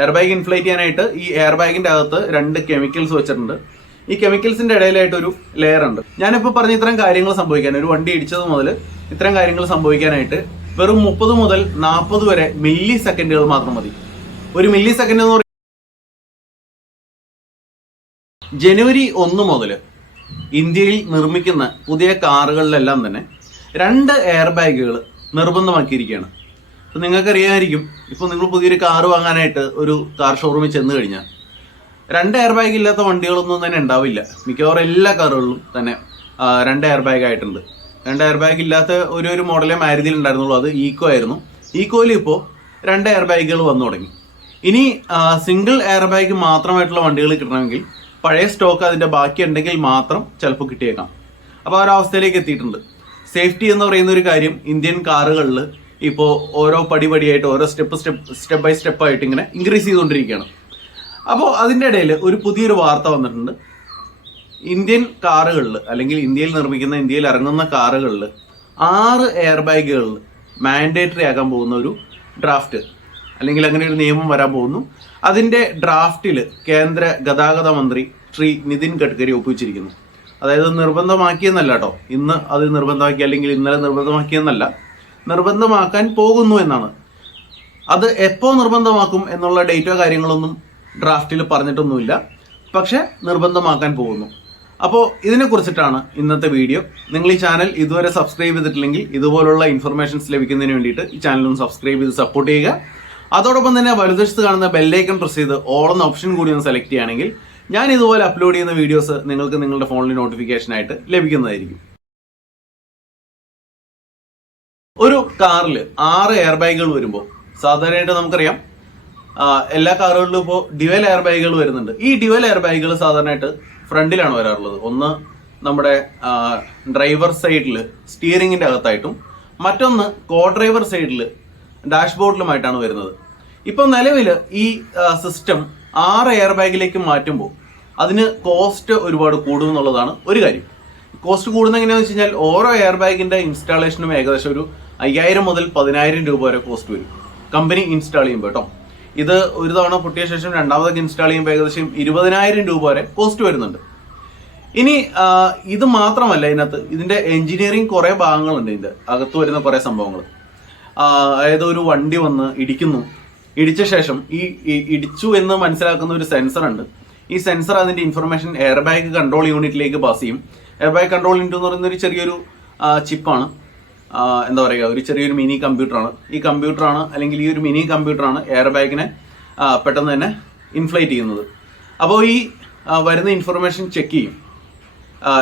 Air bag inflate ചെയ്യാനായിട്ട് ഈ air ബാഗിന്റെ അകത്ത് 2 കെമിക്കൽസ് വെച്ചിട്ടുണ്ട്. ഈ കെമിക്കൽസിന്റെ ഇടയിലായിട്ട് ഒരു ലെയർ ഉണ്ട്. ഞാനിപ്പോൾ പറഞ്ഞ ഇത്തരം കാര്യങ്ങൾ സംഭവിക്കാൻ, ഒരു വണ്ടി ഇടിച്ചത് മുതൽ ഇത്തരം കാര്യങ്ങൾ സംഭവിക്കാനായിട്ട് വെറും 30 മുതൽ 40 വരെ മില്ലി സെക്കൻഡുകൾ മാത്രം മതി. ഒരു മില്ലി സെക്കൻഡ് എന്ന് പറയുന്നത് ജനുവരി 1 മുതൽ ഇന്ത്യയിൽ നിർമ്മിക്കുന്ന പുതിയ കാറുകളിലെല്ലാം തന്നെ 2 എയർ ബാഗുകൾ നിർബന്ധമാക്കിയിരിക്കുകയാണ്. ഇപ്പം നിങ്ങൾക്കറിയാമായിരിക്കും, ഇപ്പോൾ നിങ്ങൾ പുതിയൊരു കാറ് വാങ്ങാനായിട്ട് ഒരു കാർ ഷോറൂമിൽ ചെന്ന് കഴിഞ്ഞാൽ 2 എയർ ബാഗ് ഇല്ലാത്ത വണ്ടികളൊന്നും തന്നെ ഉണ്ടാവില്ല. മിക്കവാറും എല്ലാ കാറുകളിലും തന്നെ 2 എയർ ബാഗ് ആയിട്ടുണ്ട്. 2 എയർ ബാഗ് ഇല്ലാത്ത ഒരു മോഡലേ മാരുതിയിൽ ഉണ്ടായിരുന്നുള്ളൂ, അത് ഈക്കോ ആയിരുന്നു. ഈക്കോയിൽ ഇപ്പോൾ 2 എയർ ബാഗുകൾ വന്നു തുടങ്ങി. ഇനി സിംഗിൾ എയർ ബാഗ് മാത്രമായിട്ടുള്ള വണ്ടികൾ കിട്ടണമെങ്കിൽ പഴയ സ്റ്റോക്ക് അതിൻ്റെ ബാക്കി ഉണ്ടെങ്കിൽ മാത്രം ചിലപ്പോൾ കിട്ടിയേക്കാം. അപ്പോൾ ആ ഒരു അവസ്ഥയിലേക്ക് എത്തിയിട്ടുണ്ട്. സേഫ്റ്റി എന്ന് പറയുന്ന ഒരു കാര്യം ഇന്ത്യൻ കാറുകളിൽ ഇപ്പോൾ ഓരോ പടിപടിയായിട്ട് ഓരോ സ്റ്റെപ്പ് ബൈ സ്റ്റെപ്പായിട്ട് ഇങ്ങനെ ഇൻക്രീസ് ചെയ്തുകൊണ്ടിരിക്കുകയാണ്. അപ്പോൾ അതിൻ്റെ ഇടയിൽ ഒരു പുതിയൊരു വാർത്ത വന്നിട്ടുണ്ട്. ഇന്ത്യൻ കാറുകളിൽ അല്ലെങ്കിൽ ഇന്ത്യയിൽ നിർമ്മിക്കുന്ന, ഇന്ത്യയിൽ ഇറങ്ങുന്ന കാറുകളിൽ 6 എയർ ബാഗുകളിൽ മാൻഡേറ്ററി ആക്കാൻ പോകുന്ന ഒരു ഡ്രാഫ്റ്റ് അല്ലെങ്കിൽ അങ്ങനെ ഒരു നിയമം വരാൻ പോകുന്നു. അതിൻ്റെ ഡ്രാഫ്റ്റിൽ കേന്ദ്ര ഗതാഗത മന്ത്രി ശ്രീ നിതിൻ ഗഡ്കരി ഒപ്പുവെച്ചിരിക്കുന്നു. അതായത് നിർബന്ധമാക്കിയെന്നല്ല കേട്ടോ, ഇന്ന് അത് നിർബന്ധമാക്കി അല്ലെങ്കിൽ ഇന്നലെ നിർബന്ധമാക്കിയെന്നല്ല, നിർബന്ധമാക്കാൻ പോകുന്നു എന്നാണ്. അത് എപ്പോൾ നിർബന്ധമാക്കും എന്നുള്ള ഡേറ്റോ കാര്യങ്ങളൊന്നും ഡ്രാഫ്റ്റിൽ പറഞ്ഞിട്ടൊന്നുമില്ല, പക്ഷെ നിർബന്ധമാക്കാൻ പോകുന്നു. അപ്പോൾ ഇതിനെക്കുറിച്ചിട്ടാണ് ഇന്നത്തെ വീഡിയോ. നിങ്ങൾ ഈ ചാനൽ ഇതുവരെ സബ്സ്ക്രൈബ് ചെയ്തിട്ടില്ലെങ്കിൽ ഇതുപോലുള്ള ഇൻഫർമേഷൻസ് ലഭിക്കുന്നതിന് വേണ്ടിയിട്ട് ഈ ചാനൽ ഒന്ന് സബ്സ്ക്രൈബ് ചെയ്ത് സപ്പോർട്ട് ചെയ്യുക. അതോടൊപ്പം തന്നെ വലതുവശത്ത് കാണുന്ന ബെല്ലൈക്കൺ പ്രസ് ചെയ്ത് ഓൾ എന്ന ഓപ്ഷൻ കൂടി ഒന്ന് സെലക്ട് ചെയ്യുകയാണെങ്കിൽ ഞാൻ ഇതുപോലെ അപ്ലോഡ് ചെയ്യുന്ന വീഡിയോസ് നിങ്ങൾക്ക് നിങ്ങളുടെ ഫോണിൽ നോട്ടിഫിക്കേഷൻ ആയിട്ട് ലഭിക്കുന്നതായിരിക്കും. ഒരു കാറിൽ 6 എയർ ബാഗുകൾ വരുമ്പോൾ സാധാരണയായിട്ട് നമുക്കറിയാം എല്ലാ കാറുകളിലും ഇപ്പോൾ ഡ്യുവൽ എയർ ബാഗുകൾ വരുന്നുണ്ട്. ഈ ഡ്യുവൽ എയർ ബാഗുകൾ സാധാരണയായിട്ട് ഫ്രണ്ടിലാണ് വരാറുള്ളത്. ഒന്ന് നമ്മുടെ ഡ്രൈവർ സൈഡിൽ സ്റ്റിയറിംഗിന്റെ അകത്തായിട്ടും മറ്റൊന്ന് കോ ഡ്രൈവർ സൈഡിൽ ഡാഷ്ബോർഡിലുമായിട്ടാണ് വരുന്നത്. ഇപ്പം നിലവിൽ ഈ സിസ്റ്റം 6 എയർ ബാഗിലേക്ക് മാറ്റുമ്പോൾ അതിന് കോസ്റ്റ് ഒരുപാട് കൂടും എന്നുള്ളതാണ് ഒരു കാര്യം. കോസ്റ്റ് കൂടുന്ന എങ്ങനെയാണെന്ന് വെച്ച് കഴിഞ്ഞാൽ ഓരോ എയർ ബാഗിന്റെ ഇൻസ്റ്റാളേഷനും ഏകദേശം ഒരു 5000 മുതൽ 10000 രൂപ വരെ കോസ്റ്റ് വരും കമ്പനി ഇൻസ്റ്റാൾ ചെയ്യുമ്പോൾ കേട്ടോ. ഇത് ഒരു തവണ പൊട്ടിയ ശേഷം രണ്ടാമതൊക്കെ ഇൻസ്റ്റാൾ ചെയ്യുമ്പോൾ ഏകദേശം 20000 രൂപ വരെ കോസ്റ്റ് വരുന്നുണ്ട്. ഇനി ഇത് മാത്രമല്ല, ഇതിന്റെ എഞ്ചിനീയറിംഗ് കുറെ ഭാഗങ്ങളുണ്ട്. ഇതിന്റെ അകത്ത് വരുന്ന കുറെ സംഭവങ്ങൾ. അതായത് ഒരു വണ്ടി വന്ന് ഇടിച്ച ശേഷം ഈ ഇടിച്ചു എന്ന് മനസ്സിലാക്കുന്ന ഒരു സെൻസർ ഉണ്ട്. ഈ സെൻസർ അതിന്റെ ഇൻഫർമേഷൻ എയർ ബാഗ് കൺട്രോൾ യൂണിറ്റിലേക്ക് പാസ് ചെയ്യും. എയർ ബാഗ് കൺട്രോൾ യൂണിറ്റ് എന്ന് പറയുന്ന ഒരു ചെറിയൊരു ചിപ്പാണ്, എന്താ പറയുക, ഒരു ചെറിയൊരു മിനി കമ്പ്യൂട്ടറാണ്. ഈ കമ്പ്യൂട്ടറാണ് അല്ലെങ്കിൽ ഈ ഒരു മിനി കമ്പ്യൂട്ടറാണ് എയർ ബാഗിനെ പെട്ടെന്ന് തന്നെ ഇൻഫ്ലേറ്റ് ചെയ്യുന്നത്. അപ്പോൾ ഈ വരുന്ന ഇൻഫർമേഷൻ ചെക്ക് ചെയ്യും.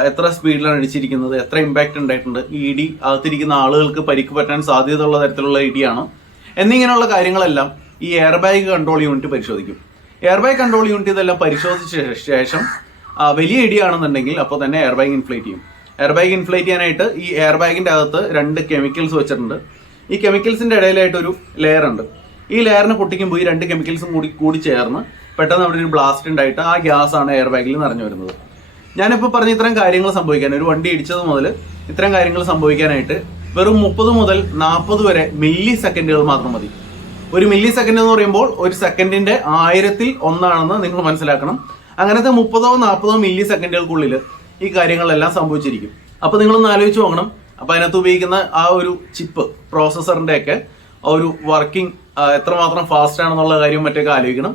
എത്ര സ്പീഡിലാണ് ഇടിച്ചിരിക്കുന്നത്, എത്ര ഇമ്പാക്റ്റ് ഉണ്ടായിട്ടുണ്ട്, ഈ ഇടി അകത്തിരിക്കുന്ന ആളുകൾക്ക് പരിക്ക് പറ്റാൻ സാധ്യതയുള്ള തരത്തിലുള്ള ഇടിയാണോ എന്നിങ്ങനെയുള്ള കാര്യങ്ങളെല്ലാം ഈ എയർ ബാഗ് കൺട്രോൾ യൂണിറ്റ് പരിശോധിക്കും. എയർ ബാഗ് കൺട്രോൾ യൂണിറ്റ് ഇതെല്ലാം പരിശോധിച്ച ശേഷം വലിയ ഇടിയാണെന്നുണ്ടെങ്കിൽ അപ്പോൾ തന്നെ എയർ ബാഗ് ഇൻഫ്ലേറ്റ് ചെയ്യും. എയർ ബാഗ് ഇൻഫ്ലേറ്റ് ചെയ്യാനായിട്ട് ഈ എയർ ബാഗിന്റെ അകത്ത് 2 കെമിക്കൽസ് വെച്ചിട്ടുണ്ട്. ഈ കെമിക്കൽസിന്റെ ഇടയിലായിട്ട് ഒരു ലെയർ ഉണ്ട്. ഈ ലെയറിനെ പൊട്ടിക്കുമ്പോൾ ഈ 2 കെമിക്കൽസും കൂടി ചേർന്ന് പെട്ടെന്ന് അവിടെ ഒരു ബ്ലാസ്റ്റ് ഉണ്ടായിട്ട് ആ ഗ്യാസ് ആണ് എയർ ബാഗിൽ നിറഞ്ഞു വരുന്നത്. ഞാനിപ്പോൾ പറഞ്ഞ ഇത്തരം കാര്യങ്ങൾ സംഭവിക്കാൻ, ഒരു വണ്ടി ഇടിച്ചത് മുതൽ ഇത്തരം കാര്യങ്ങൾ സംഭവിക്കാനായിട്ട് വെറും 30 മുതൽ 40 വരെ മില്ലി സെക്കൻഡുകൾ മാത്രം മതി. ഒരു മില്ലി സെക്കൻഡ് എന്ന് പറയുമ്പോൾ ഒരു സെക്കൻഡിന്റെ 1000ൽ 1 നിങ്ങൾ മനസ്സിലാക്കണം. അങ്ങനത്തെ 30-40 മില്ലി സെക്കൻഡുകൾക്കുള്ളിൽ ഈ കാര്യങ്ങളെല്ലാം സംഭവിച്ചിരിക്കും. അപ്പൊ നിങ്ങളൊന്ന് ആലോചിച്ച് നോക്കണം. അപ്പൊ അതിനകത്ത് ഉപയോഗിക്കുന്ന ആ ഒരു ചിപ്പ് പ്രോസസറിന്റെ ഒക്കെ ഒരു വർക്കിംഗ് എത്രമാത്രം ഫാസ്റ്റ് ആണെന്നുള്ള കാര്യം മറ്റൊക്കെ ആലോചിക്കണം.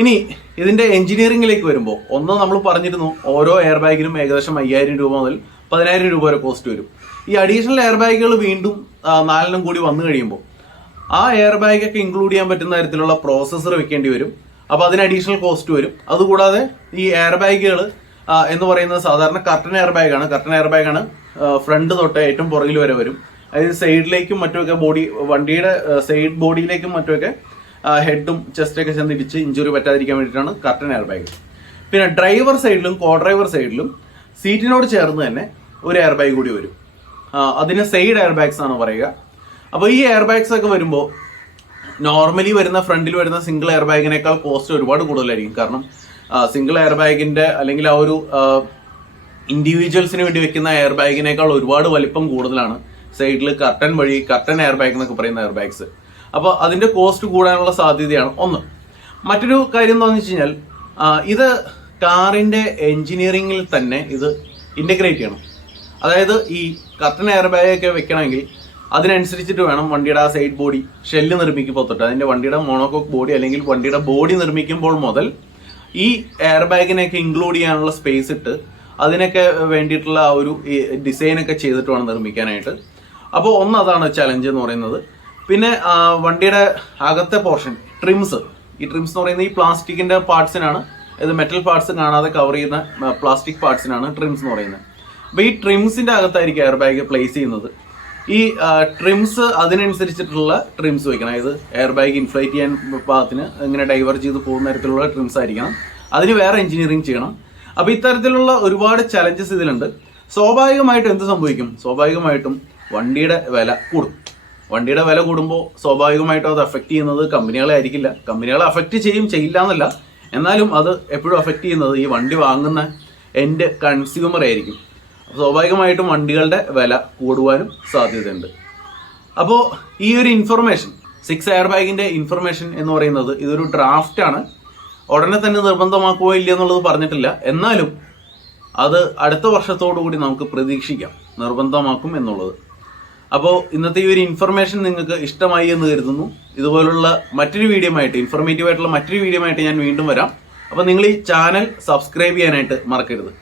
ഇനി ഇതിന്റെ എഞ്ചിനീയറിംഗിലേക്ക് വരുമ്പോൾ നമ്മൾ പറഞ്ഞിരുന്നു, ഓരോ എയർ ബാഗിനും ഏകദേശം 5000 രൂപ മുതൽ 10000 രൂപ വരെ കോസ്റ്റ് വരും. ഈ അഡീഷണൽ എയർ ബാഗുകൾ വീണ്ടും 4 കൂടി വന്നു കഴിയുമ്പോൾ ആ എയർ ബാഗൊക്കെ ഇൻക്ലൂഡ് ചെയ്യാൻ പറ്റുന്ന തരത്തിലുള്ള പ്രോസസ്സർ വെക്കേണ്ടി വരും. അപ്പോൾ അതിന് അഡീഷണൽ കോസ്റ്റ് വരും. അതുകൂടാതെ ഈ എയർ ബാഗുകൾ എന്ന് പറയുന്നത് സാധാരണ കർട്ടൻ എയർ ബാഗാണ്. ഫ്രണ്ട് തൊട്ട് ഏറ്റവും പുറകിൽ വരെ വരും. അതായത് സൈഡിലേക്കും മറ്റുമൊക്കെ വണ്ടിയുടെ സൈഡ് ബോഡിയിലേക്കും മറ്റുമൊക്കെ ഹെഡും ചെസ്റ്റൊക്കെ ചെന്ന് ഇടിച്ച് ഇഞ്ചുറി പറ്റാതിരിക്കാൻ വേണ്ടിയിട്ടാണ് കർട്ടൻ എയർ ബാഗ്. പിന്നെ ഡ്രൈവർ സൈഡിലും കോ ഡ്രൈവർ സൈഡിലും സീറ്റിനോട് ചേർന്ന് തന്നെ ഒരു എയർ ബാഗ് കൂടി വരും. അതിന് സൈഡ് എയർ ബാഗ്സ് ആണ് പറയുക. അപ്പോൾ ഈ എയർ ബാഗ്സ് ഒക്കെ വരുമ്പോൾ നോർമലി വരുന്ന ഫ്രണ്ടിൽ വരുന്ന സിംഗിൾ എയർ ബാഗിനേക്കാൾ കോസ്റ്റ് ഒരുപാട് കൂടുതലായിരിക്കും. കാരണം സിംഗിൾ എയർ ബാഗിന്റെ അല്ലെങ്കിൽ ആ ഒരു ഇൻഡിവിജ്വൽസിന് വേണ്ടി വെക്കുന്ന എയർ ബാഗിനേക്കാൾ ഒരുപാട് വലിപ്പം കൂടുതലാണ് സൈഡിൽ കർട്ടൻ എയർ ബാഗ് എന്നൊക്കെ പറയുന്ന എയർ ബാഗ്സ്. അപ്പോൾ അതിന്റെ കോസ്റ്റ് കൂടാനുള്ള സാധ്യതയാണ് ഒന്ന്. മറ്റൊരു കാര്യം എന്താണെന്ന് വെച്ച് കഴിഞ്ഞാൽ ഇത് കാറിൻ്റെ എൻജിനീയറിങ്ങിൽ തന്നെ ഇത് ഇൻ്റഗ്രേറ്റ് ചെയ്യണം. അതായത് ഈ കർട്ടൻ എയർ ബാഗൊക്കെ വെക്കണമെങ്കിൽ അതിനനുസരിച്ചിട്ട് വേണം വണ്ടിയുടെ ആ സൈഡ് ബോഡി ഷെല്ല് നിർമ്മിക്കുമ്പോൾ തൊട്ട് അതിൻ്റെ വണ്ടിയുടെ മോണോകോക്ക് ബോഡി അല്ലെങ്കിൽ വണ്ടിയുടെ ബോഡി നിർമ്മിക്കുമ്പോൾ മുതൽ ഈ എയർ ബാഗിനെയൊക്കെ ഇൻക്ലൂഡ് ചെയ്യാനുള്ള സ്പേസ് ഇട്ട് അതിനൊക്കെ വേണ്ടിയിട്ടുള്ള ആ ഒരു ഡിസൈനൊക്കെ ചെയ്തിട്ട് വേണം നിർമ്മിക്കാനായിട്ട്. അപ്പോൾ അതാണ് ചലഞ്ച് എന്ന് പറയുന്നത്. പിന്നെ വണ്ടിയുടെ അകത്തെ പോർഷൻ ട്രിംസ്, ഈ ട്രിംസ് എന്ന് പറയുന്നത് ഈ പ്ലാസ്റ്റിക്കിൻ്റെ പാർട്സിനാണ്, ഇത് മെറ്റൽ പാർട്സ് കാണാതെ കവർ ചെയ്യുന്ന പ്ലാസ്റ്റിക് പാർട്സിനാണ് ട്രിംസ് എന്ന് പറയുന്നത്. അപ്പോൾ ഈ ട്രിംസിൻ്റെ അകത്തായിരിക്കും എയർ ബാഗ് പ്ലേസ് ചെയ്യുന്നത്. ഈ ട്രിംസ് അതിനനുസരിച്ചിട്ടുള്ള ട്രിംസ് വയ്ക്കണം. അതായത് എയർ ബാഗ് ഇൻഫ്ലേറ്റ് ചെയ്യാൻ പാകത്തിന് ഇങ്ങനെ ഡൈവേർജ് ചെയ്ത് പോകുന്ന തരത്തിലുള്ള ട്രിംസ് ആയിരിക്കണം. അതിന് വേറെ എഞ്ചിനീയറിങ് ചെയ്യണം. അപ്പോൾ ഇത്തരത്തിലുള്ള ഒരുപാട് ചലഞ്ചസ് ഇതിലുണ്ട്. സ്വാഭാവികമായിട്ടും എന്ത് സംഭവിക്കും? സ്വാഭാവികമായിട്ടും വണ്ടിയുടെ വില കൂടും. വണ്ടിയുടെ വില കൂടുമ്പോൾ സ്വാഭാവികമായിട്ടും അത് അഫക്റ്റ് ചെയ്യുന്നത് കമ്പനികളെ ആയിരിക്കില്ല. കമ്പനികളെ അഫക്റ്റ് ചെയ്യില്ല എന്നല്ല, എന്നാലും അത് എപ്പോഴും അഫക്റ്റ് ചെയ്യുന്നത് ഈ വണ്ടി വാങ്ങുന്ന എൻ്റെ കൺസ്യൂമർ ആയിരിക്കും. സ്വാഭാവികമായിട്ടും വണ്ടികളുടെ വില കൂടുവാനും സാധ്യതയുണ്ട്. അപ്പോൾ ഈ ഒരു ഇൻഫർമേഷൻ 6 എയർ ബാഗിൻ്റെ ഇൻഫർമേഷൻ എന്ന് പറയുന്നത് ഇതൊരു ഡ്രാഫ്റ്റാണ്. ഉടനെ തന്നെ നിർബന്ധമാക്കുകയോ ഇല്ല എന്നുള്ളത് പറഞ്ഞിട്ടില്ല. എന്നാലും അത് അടുത്ത വർഷത്തോടു കൂടി നമുക്ക് പ്രതീക്ഷിക്കാം നിർബന്ധമാക്കും എന്നുള്ളത്. അപ്പോൾ ഇന്നത്തെ ഈ ഒരു ഇൻഫർമേഷൻ നിങ്ങൾക്ക് ഇഷ്ടമായി എന്ന് കരുതുന്നു. ഇതുപോലുള്ള മറ്റൊരു വീഡിയോ ആയിട്ട്, ഇൻഫോർമേറ്റീവ് ആയിട്ടുള്ള മറ്റൊരു വീഡിയോ ആയിട്ട് ഞാൻ വീണ്ടും വരാം. അപ്പോൾ നിങ്ങൾ ഈ ചാനൽ സബ്സ്ക്രൈബ് ചെയ്യാനായിട്ട് മറക്കരുത്.